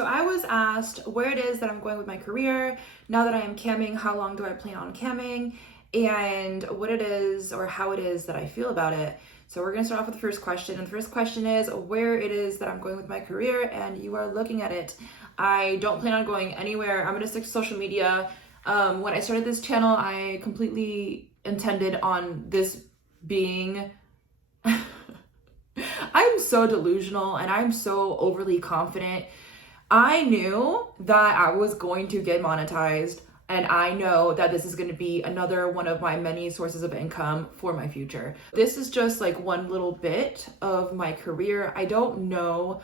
So I was asked where it is that I'm going with my career. Now that I am camming, how long do I plan on camming? And what it is or how it is that I feel about it. So we're gonna start off with the first question. And the first question is where it is that I'm going with my career, and you are looking at it. I don't plan on going anywhere. I'm gonna stick to social media. When I started this channel, I completely intended on this being I'm so delusional and I'm so overly confident. I knew that I was going to get monetized, and I know that this is going to be another one of my many sources of income for my future. This is just like one little bit of my career. I don't know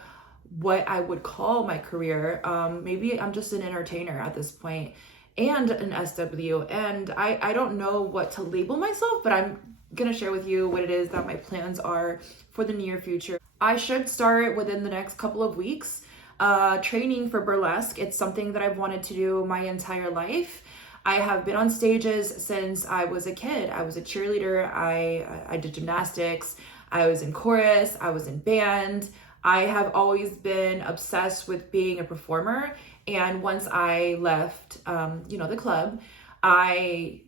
what I would call my career. Maybe I'm just an entertainer at this point and an SW, and I don't know what to label myself, but I'm gonna share with you what it is that my plans are for the near future. I should start within the next couple of weeks training for burlesque. It's something that I've wanted to do my entire life. I have been on stages since I was a kid. I was a cheerleader, I did gymnastics, I was in chorus, I was in band. I have always been obsessed with being a performer, and once I left the club, I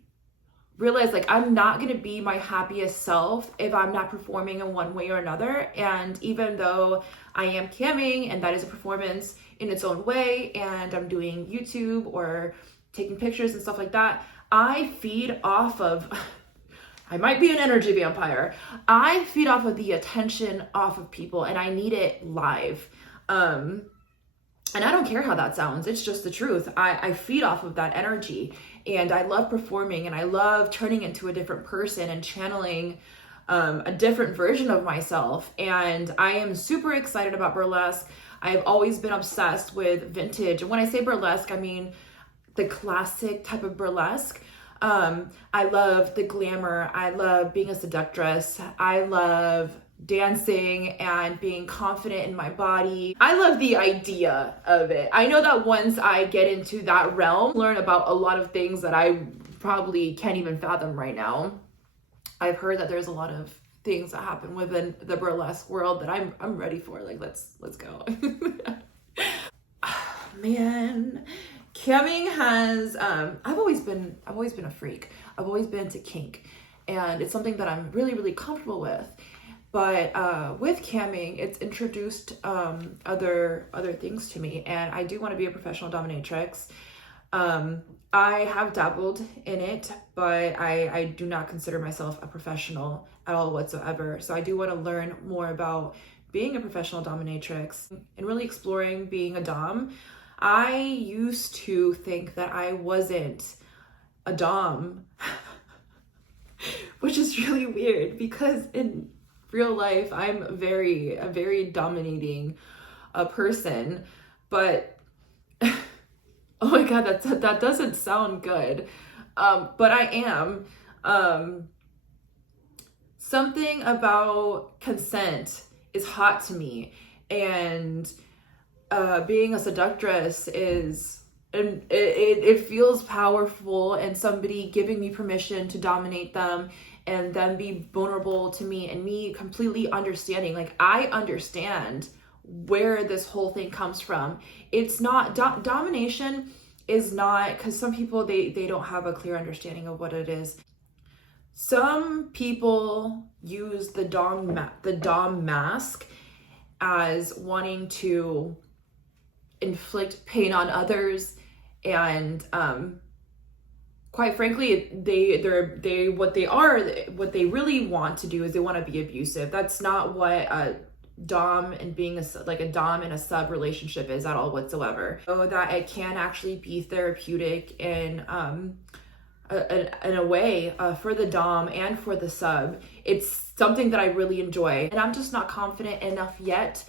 realized like I'm not gonna be my happiest self if I'm not performing in one way or another. And even though I am camming and that is a performance in its own way, and I'm doing YouTube or taking pictures and stuff like that, I feed off of I might be an energy vampire. I feed off of the attention off of people, and I need it live. And I don't care how that sounds. It's just the truth. I feed off of that energy, and I love performing, and I love turning into a different person and channeling a different version of myself. And I am super excited about burlesque. I've always been obsessed with vintage. And when I say burlesque, I mean the classic type of burlesque. I love the glamour. I love being a seductress. I love dancing and being confident in my body. I love the idea of it. I know that once I get into that realm, learn about a lot of things that I probably can't even fathom right now. I've heard that there's a lot of things that happen within the burlesque world that I'm ready for. Like, let's go. Man, camming has I've always been a freak. I've always been into kink, and it's something that I'm really comfortable with. But with camming, it's introduced other things to me, and I do want to be a professional dominatrix. I have dabbled in it, but I do not consider myself a professional at all whatsoever. So I do want to learn more about being a professional dominatrix and really exploring being a dom. I used to think that I wasn't a dom, which is really weird because in real life, I'm a very dominating person, but oh my God, that doesn't sound good. But I am. Something about consent is hot to me, and being a seductress and it feels powerful, and somebody giving me permission to dominate them and then be vulnerable to me, and me completely understanding, like I understand where this whole thing comes from. It's not domination is not, because some people they don't have a clear understanding of what it is. Some people use the dom mask as wanting to inflict pain on others, and quite frankly, what they really want to do is they want to be abusive. That's not what a dom and being a dom in a sub relationship is at all whatsoever. So that it can actually be therapeutic in a way for the dom and for the sub. It's something that I really enjoy, and I'm just not confident enough yet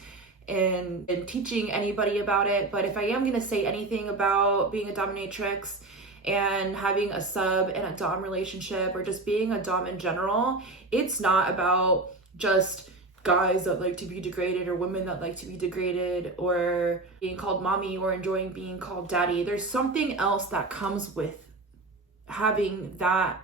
in teaching anybody about it. But if I am gonna say anything about being a dominatrix and having a sub and a dom relationship, or just being a dom in general, it's not about just guys that like to be degraded or women that like to be degraded or being called mommy or enjoying being called daddy. There's something else that comes with having that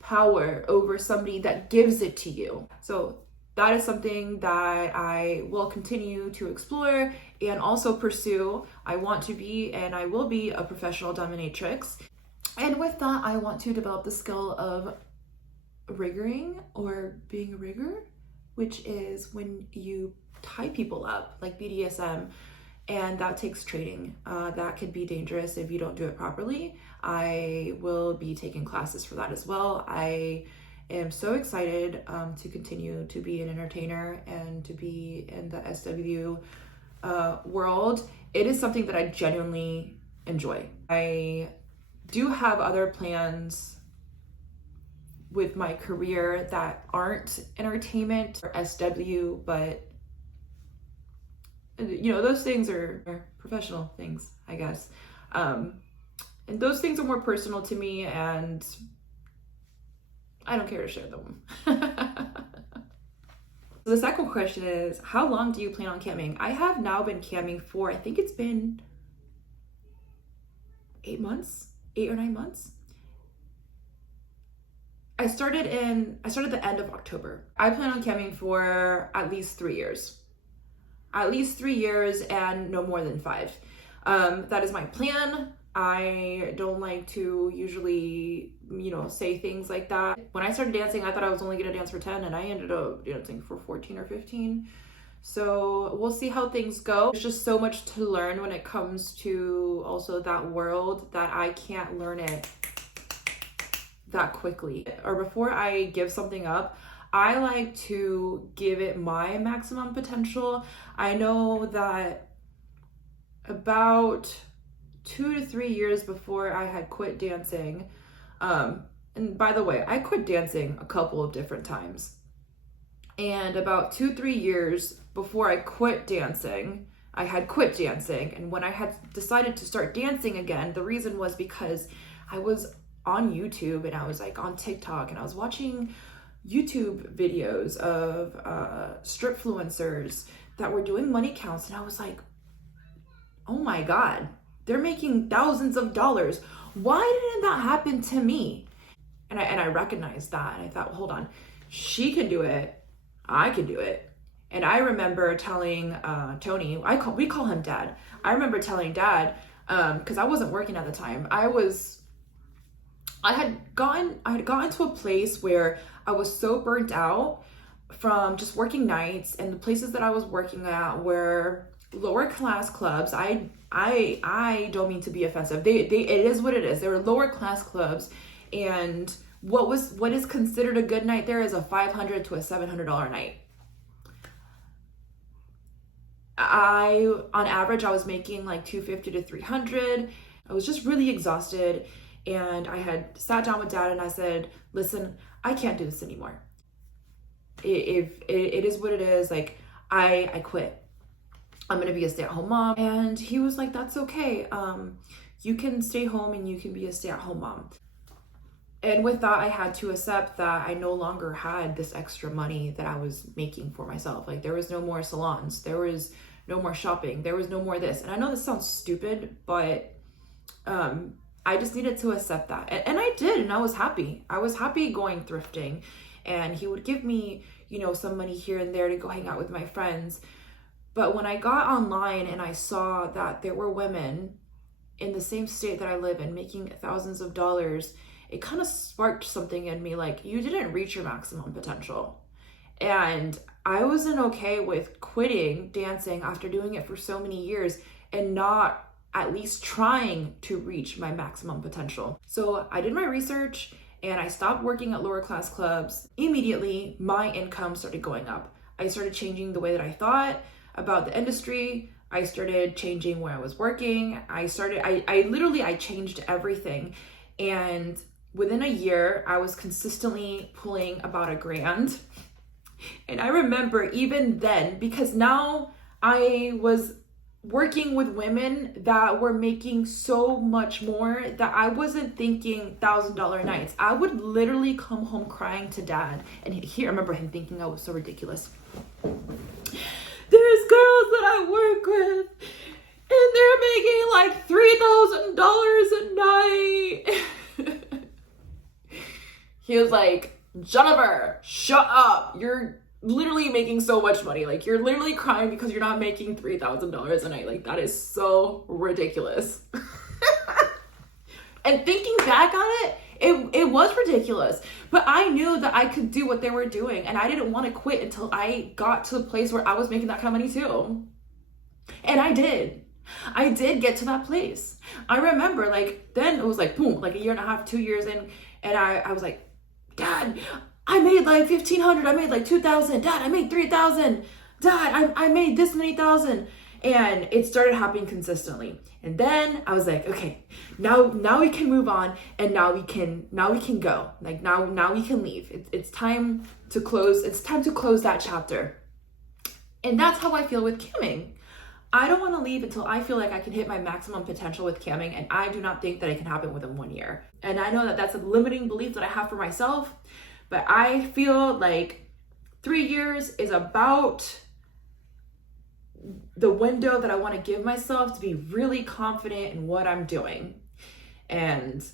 power over somebody that gives it to you. So that is something that I will continue to explore and also pursue. I want to be and I will be a professional dominatrix. And with that, I want to develop the skill of riggering, or being a rigger, which is when you tie people up, like BDSM, and that takes training. That could be dangerous if you don't do it properly. I will be taking classes for that as well. I am so excited to continue to be an entertainer and to be in the SW world. It is something that I genuinely enjoy. I do have other plans with my career that aren't entertainment or SW, but you know, those things are professional things, I guess. And those things are more personal to me, and I don't care to share them. So the second question is, how long do you plan on camming? I have now been camming for, I think it's been 8 or 9 months. I started the end of October. I plan on camming for at least 3 years. At least 3 years and no more than 5. That is my plan. I don't like to usually, you know, say things like that. When I started dancing, I thought I was only gonna dance for 10, and I ended up dancing for 14 or 15. So we'll see how things go. There's just so much to learn when it comes to also that world that I can't learn it that quickly. Or before I give something up, I like to give it my maximum potential. I know that about 2 to 3 years before I had quit dancing, and by the way, I quit dancing a couple of different times. And about 2-3 years before I quit dancing, I had quit dancing. And when I had decided to start dancing again, the reason was because I was on YouTube and I was like on TikTok and I was watching YouTube videos of stripfluencers that were doing money counts, and I was like, oh my God, they're making thousands of dollars. Why didn't that happen to me? And I recognized that, and I thought, well, hold on, she can do it, I can do it. And I remember telling Tony, we call him Dad. I remember telling Dad, because I wasn't working at the time. I had gotten to a place where I was so burnt out from just working nights, and the places that I was working at were lower class clubs. I don't mean to be offensive. It is what it is. They were lower class clubs, and what is considered a good night there is a $500 to a $700 night. On average, I was making like $250 to $300. I was just really exhausted. And I had sat down with Dad and I said, listen, I can't do this anymore. If it is what it is, like I quit. I'm going to be a stay-at-home mom. And he was like, that's okay. You can stay home and you can be a stay-at-home mom. And with that, I had to accept that I no longer had this extra money that I was making for myself. Like, there was no more salons. There was no more shopping. There was no more this. And I know this sounds stupid, but I just needed to accept that. And I did, and I was happy. I was happy going thrifting. And he would give me, you know, some money here and there to go hang out with my friends. But when I got online and I saw that there were women in the same state that I live in making thousands of dollars, it kind of sparked something in me, like, you didn't reach your maximum potential. And I wasn't okay with quitting dancing after doing it for so many years and not at least trying to reach my maximum potential. So I did my research and I stopped working at lower class clubs. Immediately, my income started going up. I started changing the way that I thought about the industry. I started changing where I was working. I changed everything. And within a year, I was consistently pulling about $1,000. And I remember even then, because now I was working with women that were making so much more that I wasn't thinking $1,000 nights. I would literally come home crying to Dad. And I remember him thinking I was so ridiculous. There's girls that I work with and they're making like $3,000 a night. He was like, Jennifer, shut up. You're literally making so much money. Like, you're literally crying because you're not making $3,000 a night. Like, that is so ridiculous. And thinking back on it, it was ridiculous. But I knew that I could do what they were doing, and I didn't want to quit until I got to the place where I was making that kind of money too. And I did. I did get to that place. I remember, like, then it was like, boom, like a year and a half, 2 years in, and I was like, Dad, I made like 1,500, I made like 2,000, Dad, I made 3,000, Dad, I made this many thousand. And it started happening consistently. And then I was like, okay, now we can move on, and now we can go. Like, now we can leave. It's time to close. It's time to close that chapter. And that's how I feel with camming. I don't want to leave until I feel like I can hit my maximum potential with camming, and I do not think that it can happen within 1 year. And I know that that's a limiting belief that I have for myself, but I feel like 3 years is about the window that I want to give myself to be really confident in what I'm doing. And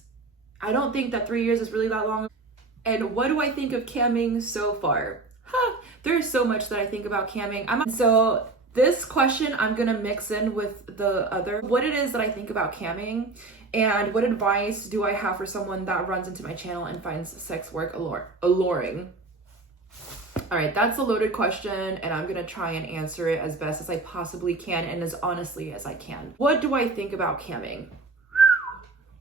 I don't think that 3 years is really that long. And what do I think of camming so far? There's so much that I think about camming. So this question I'm gonna mix in with the other, what it is that I think about camming, and what advice do I have for someone that runs into my channel and finds sex work alluring. All right, that's a loaded question, and I'm gonna try and answer it as best as I possibly can and as honestly as I can. What do I think about camming?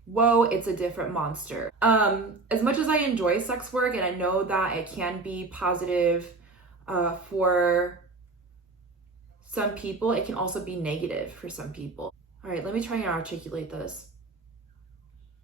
Whoa, it's a different monster. As much as I enjoy sex work, and I know that it can be positive for some people, it can also be negative for some people. All right, let me try and articulate this.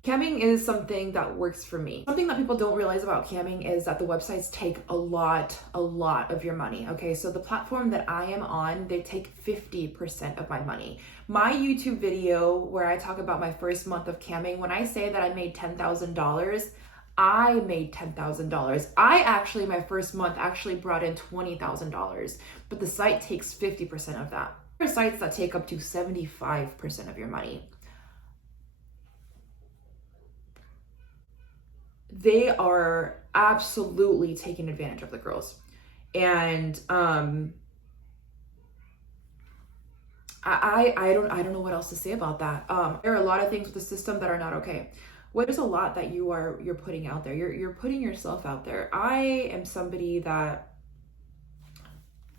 Camming is something that works for me. Something that people don't realize about camming is that the websites take a lot of your money, okay? So the platform that I am on, they take 50% of my money. My YouTube video where I talk about my first month of camming, when I say that I made $10,000, I made $10,000. My first month actually brought in $20,000, but the site takes 50% of that. There are sites that take up to 75% of your money. They are absolutely taking advantage of the girls. And I don't know what else to say about that. There are a lot of things with the system that are not okay. There's a lot that you're putting out there. You're putting yourself out there. I am somebody that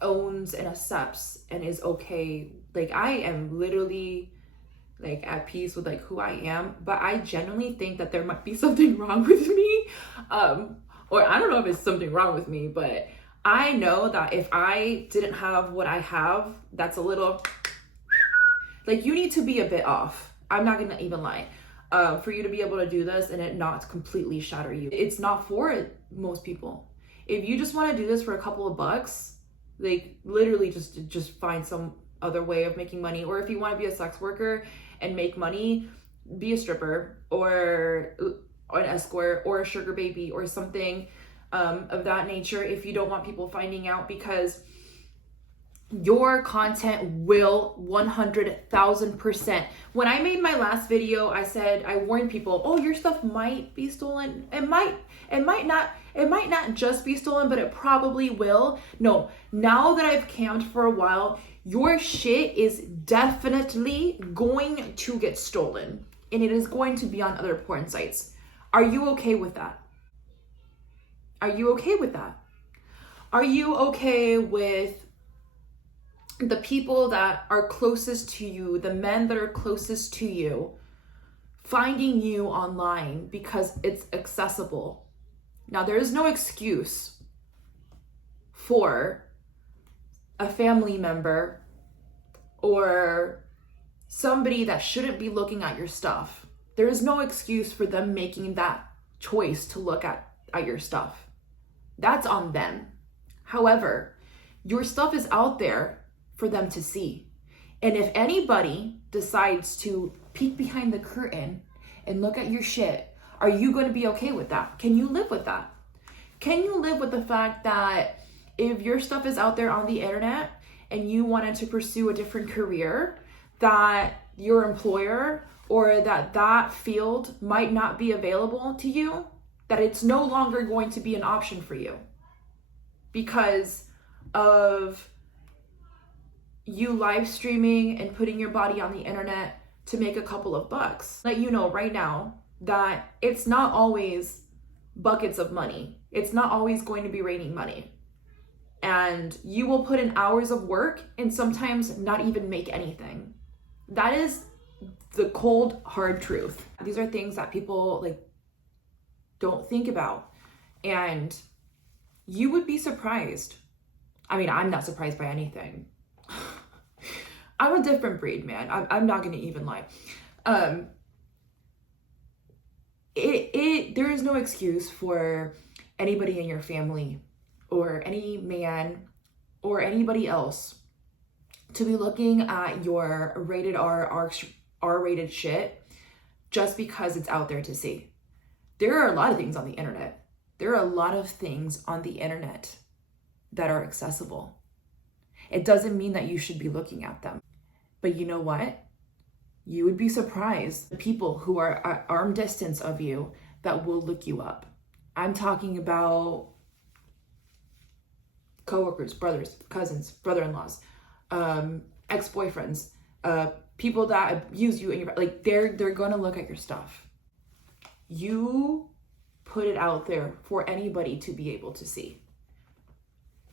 owns and accepts and is okay. Like, I am literally like at peace with like who I am, but I genuinely think that there might be something wrong with me. Or I don't know if it's something wrong with me, but I know that if I didn't have what I have, that's a little, like, you need to be a bit off. I'm not gonna even lie. For you to be able to do this and it not completely shatter you. It's not for most people. If you just want to do this for a couple of bucks, like, literally just find some other way of making money. Or if you want to be a sex worker and make money, be a stripper or an escort or a sugar baby or something of that nature, if you don't want people finding out, because your content will 100,000%. When I made my last video, I said, I warned people, oh, your stuff might be stolen. It might not just be stolen, but it probably will. No, now that I've cammed for a while, your shit is definitely going to get stolen, and it is going to be on other porn sites. Are you okay with that? Are you okay with that? Are you okay with the people that are closest to you, the men that are closest to you, finding you online because it's accessible? Now, there is no excuse for a family member or somebody that shouldn't be looking at your stuff. There is no excuse for them making that choice to look at your stuff. That's on them. However, your stuff is out there for them to see. And if anybody decides to peek behind the curtain and look at your shit, are you going to be okay with that? Can you live with that? Can you live with the fact that if your stuff is out there on the internet and you wanted to pursue a different career, that your employer or that field might not be available to you, that it's no longer going to be an option for you? Because of you live streaming and putting your body on the internet to make a couple of bucks. Let you know right now that it's not always buckets of money. It's not always going to be raining money. And you will put in hours of work and sometimes not even make anything. That is the cold, hard truth. These are things that people like don't think about. And you would be surprised. I mean, I'm not surprised by anything. I'm a different breed, man. I'm not gonna even lie. There is no excuse for anybody in your family or any man or anybody else to be looking at your rated R-rated shit just because it's out there to see. There are a lot of things on the internet. There are a lot of things on the internet that are accessible. It doesn't mean that you should be looking at them. But you know what? You would be surprised the people who are at arm distance of you that will look you up. I'm talking about coworkers, brothers, cousins, brother-in-laws, ex-boyfriends, people that abuse you and your like they're gonna look at your stuff. You put it out there for anybody to be able to see.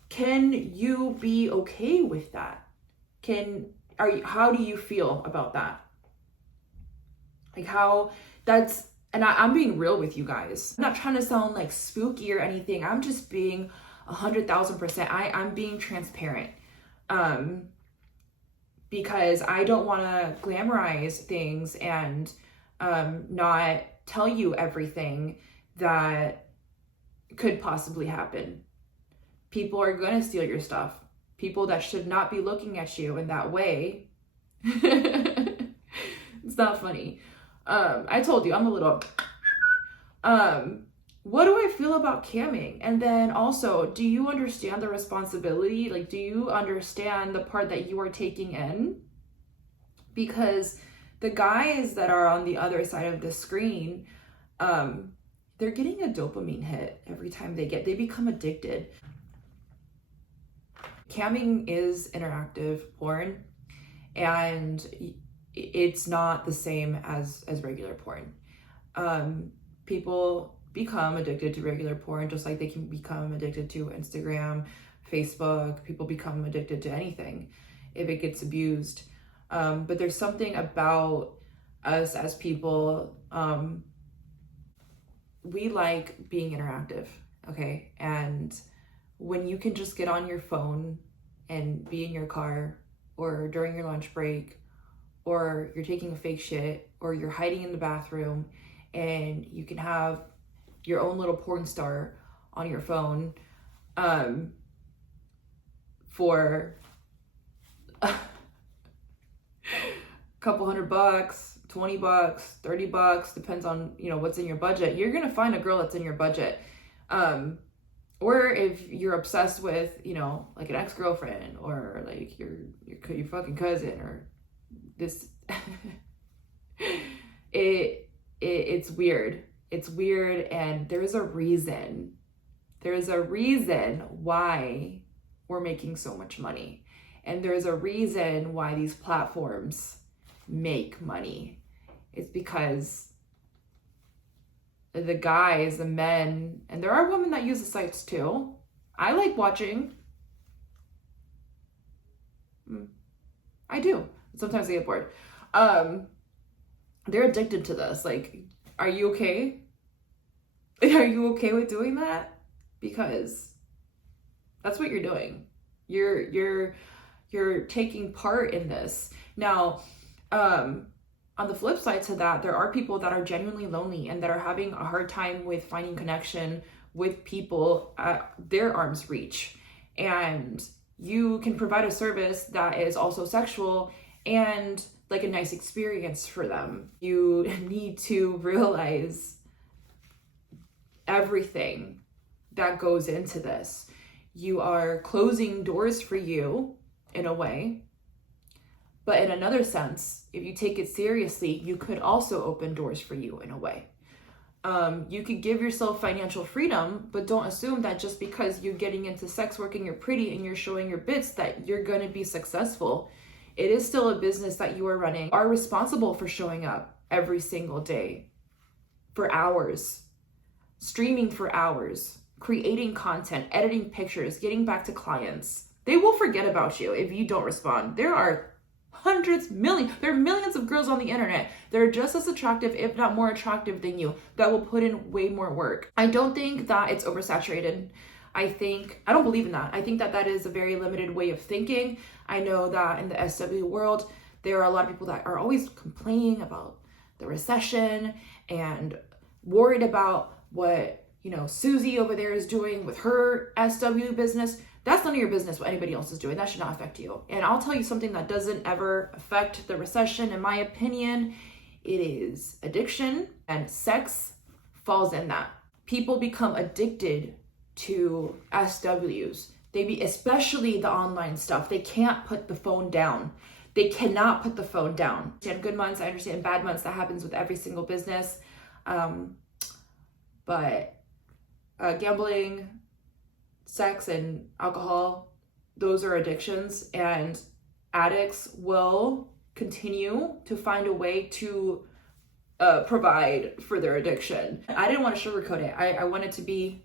Can you be okay with that? How do you feel about that? Like how that's, and I'm being real with you guys. I'm not trying to sound like spooky or anything. I'm just being 100,000%. I'm being transparent. Because I don't want to glamorize things and not tell you everything that could possibly happen. People are going to steal your stuff. People that should not be looking at you in that way. It's not funny. I told you, I'm a little... what do I feel about camming? And then also, do you understand the responsibility? Like, do you understand the part that you are taking in? Because the guys that are on the other side of the screen, they're getting a dopamine hit every time they become addicted. Camming is interactive porn, and it's not the same as regular porn. People become addicted to regular porn just like they can become addicted to Instagram, Facebook. People become addicted to anything if it gets abused. But there's something about us as people, we like being interactive, okay? And when you can just get on your phone and be in your car or during your lunch break, or you're taking a fake shit, or you're hiding in the bathroom and you can have your own little porn star on your phone for a couple $100, $20, $30, depends on, what's in your budget. You're gonna find a girl that's in your budget. Or if you're obsessed with, like an ex-girlfriend or like your fucking cousin or this, it's weird. It's weird, and there's a reason. There's a reason why we're making so much money. And there's a reason why these platforms make money. It's because the guys, the men, and there are women that use the sites too. I like watching. I do. Sometimes I get bored. They're addicted to this. Like, are you okay? Are you okay with doing that? Because that's what you're doing. You're taking part in this. Now, on the flip side to that, there are people that are genuinely lonely and that are having a hard time with finding connection with people at their arm's reach. And you can provide a service that is also sexual and like a nice experience for them. You need to realize everything that goes into this. You are closing doors for you in a way. But in another sense, if you take it seriously, you could also open doors for you in a way. You could give yourself financial freedom, but don't assume that just because you're getting into sex work and you're pretty and you're showing your bits that you're going to be successful. It is still a business that you are running. You are responsible for showing up every single day for hours, streaming for hours, creating content, editing pictures, getting back to clients. They will forget about you if you don't respond. There are there are millions of girls on the internet that are just as attractive, if not more attractive than you, that will put in way more work. I don't think that it's oversaturated. I don't believe in that. I think that is a very limited way of thinking. I know that in the SW world, there are a lot of people that are always complaining about the recession and worried about what, Susie over there is doing with her SW business. That's none of your business what anybody else is doing. That should not affect you. And I'll tell you something that doesn't ever affect the recession, in my opinion. It is addiction, and sex falls in that. People become addicted to SWs. Especially the online stuff. They can't put the phone down. They cannot put the phone down. I understand good months, I understand bad months. That happens with every single business. But gambling, sex, and alcohol, those are addictions, and addicts will continue to find a way to provide for their addiction. I didn't want to sugarcoat it. I wanted to be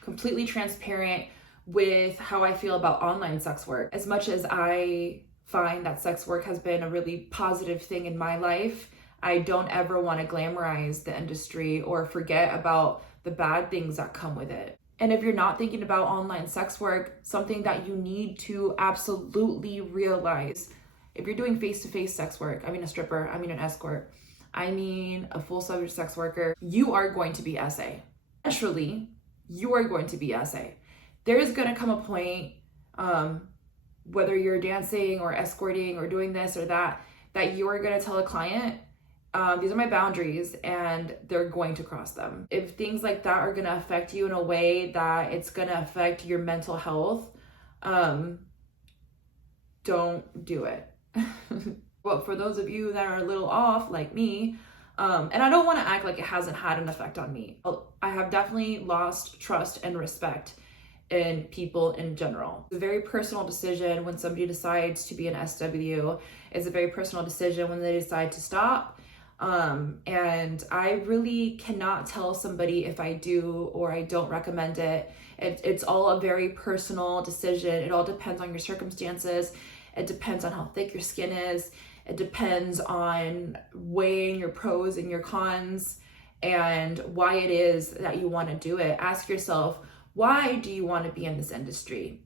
completely transparent with how I feel about online sex work. As much as I find that sex work has been a really positive thing in my life, I don't ever want to glamorize the industry or forget about the bad things that come with it. And if you're not thinking about online sex work, something that you need to absolutely realize, if you're doing face-to-face sex work, I mean a stripper, I mean an escort, I mean a full-service sex worker, you are going to be SA. Eventually, you are going to be SA. There is going to come a point, whether you're dancing or escorting or doing this or that you are going to tell a client, these are my boundaries, and they're going to cross them. If things like that are going to affect you in a way that it's going to affect your mental health, don't do it. But for those of you that are a little off, like me, and I don't want to act like it hasn't had an effect on me. I have definitely lost trust and respect in people in general. It's a very personal decision when somebody decides to be an SW. It's a very personal decision when they decide to stop. And I really cannot tell somebody if I do or I don't recommend it. It's all a very personal decision. It all depends on your circumstances. It depends on how thick your skin is. It depends on weighing your pros and your cons and why it is that you want to do it. Ask yourself, why do you want to be in this industry?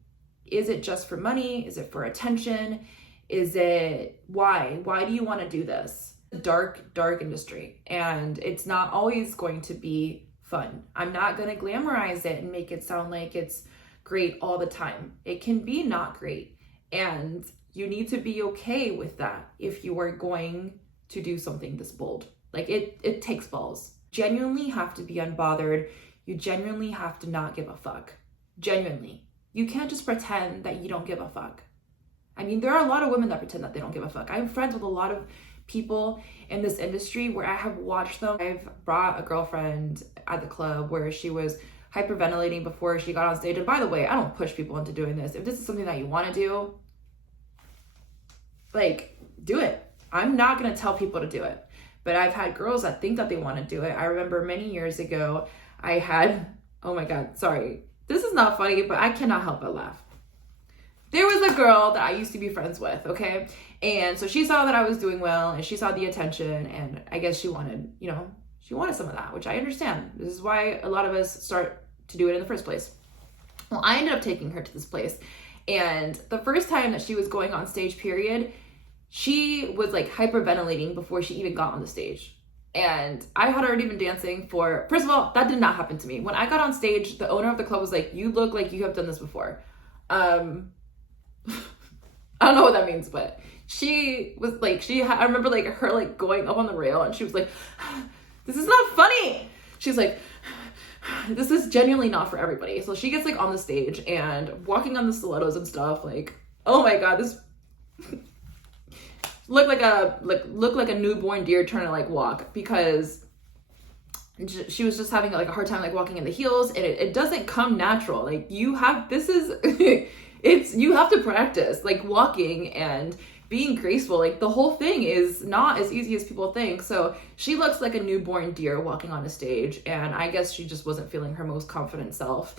Is it just for money? Is it for attention? Why? Why do you want to do this? Dark industry, and it's not always going to be fun. I'm not going to glamorize it and make it sound like it's great all the time. It can be not great, and you need to be okay with that if you are going to do something this bold. Like it takes balls. Genuinely have to be unbothered. You genuinely have to not give a fuck. Genuinely. You can't just pretend that you don't give a fuck. I mean, there are a lot of women that pretend that they don't give a fuck. I'm friends with a lot of people in this industry where I have watched them. I've brought a girlfriend at the club where she was hyperventilating before she got on stage. And by the way, I don't push people into doing this. If this is something that you want to do, do it. I'm not going to tell people to do it. But I've had girls that think that they want to do it. I remember many years ago, oh my God, sorry. This is not funny, but I cannot help but laugh. There was a girl that I used to be friends with, okay? And so she saw that I was doing well, and she saw the attention, and I guess she wanted some of that, which I understand. This is why a lot of us start to do it in the first place. Well, I ended up taking her to this place, and the first time that she was going on stage, period, she was hyperventilating before she even got on the stage. And I had already been dancing first of all, that did not happen to me. When I got on stage, the owner of the club was like, "You look like you have done this before." I don't know what that means, but she was I remember her going up on the rail, and she was like, "This is not funny." She's like, "This is genuinely not for everybody." So she gets on the stage and walking on the stilettos and stuff, oh my God, this look like a newborn deer trying to walk, because she was just having like a hard time like walking in the heels, and it doesn't come natural. Like you have you have to practice like walking and being graceful. Like the whole thing is not as easy as people think. So she looks like a newborn deer walking on a stage, and I guess she just wasn't feeling her most confident self.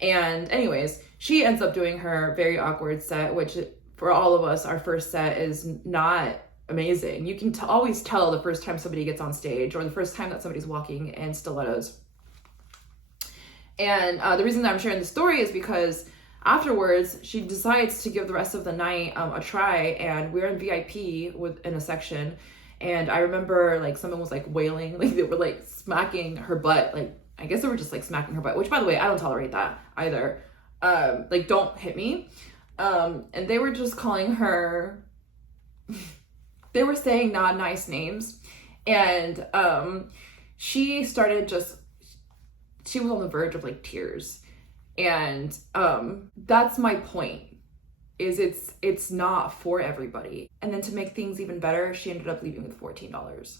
And anyways, she ends up doing her very awkward set, which for all of us, our first set is not amazing. You can always tell the first time somebody gets on stage, or the first time that somebody's walking in stilettos. And the reason that I'm sharing the story is because afterwards, she decides to give the rest of the night a try, and we're in VIP in a section. And I remember like someone was like wailing, like they were like smacking her butt. Like I guess they were just like smacking her butt, which by the way, I don't tolerate that either. Like don't hit me. And they were just calling her, they were saying not nice names. And she started she was on the verge of like tears. And that's my point, is it's not for everybody. And then to make things even better, she ended up leaving with $14.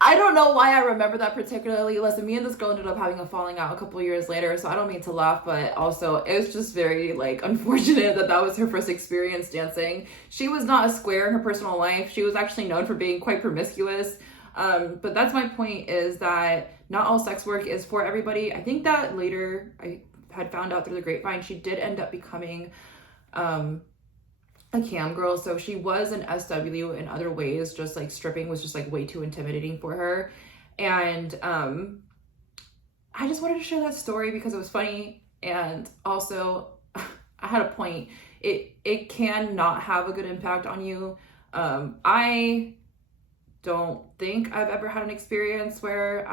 I don't know why I remember that particularly. Listen, me and this girl ended up having a falling out a couple years later, so I don't mean to laugh, but also it was just very like unfortunate that was her first experience dancing. She was not a square in her personal life. She was actually known for being quite promiscuous. But that's my point, is that not all sex work is for everybody. I think that later I had found out through the grapevine, she did end up becoming a cam girl. So she was an SW in other ways, just like stripping was just like way too intimidating for her. And I just wanted to share that story because it was funny. And also I had a point. It can not have a good impact on you. I don't think I've ever had an experience where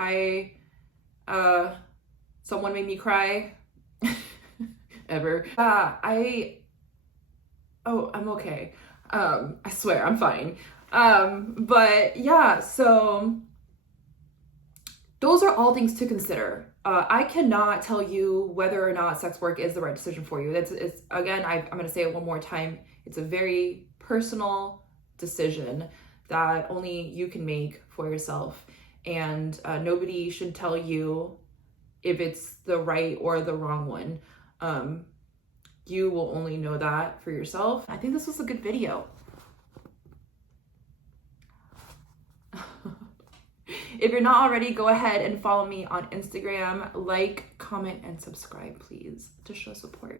someone made me cry ever. I'm okay. I swear I'm fine. But yeah, so those are all things to consider. I cannot tell you whether or not sex work is the right decision for you. It's again, I'm going to say it one more time. It's a very personal decision that only you can make for yourself. And nobody should tell you if it's the right or the wrong one. You will only know that for yourself. I think this was a good video. If you're not already, go ahead and follow me on Instagram. Like, comment, and subscribe, please, to show support.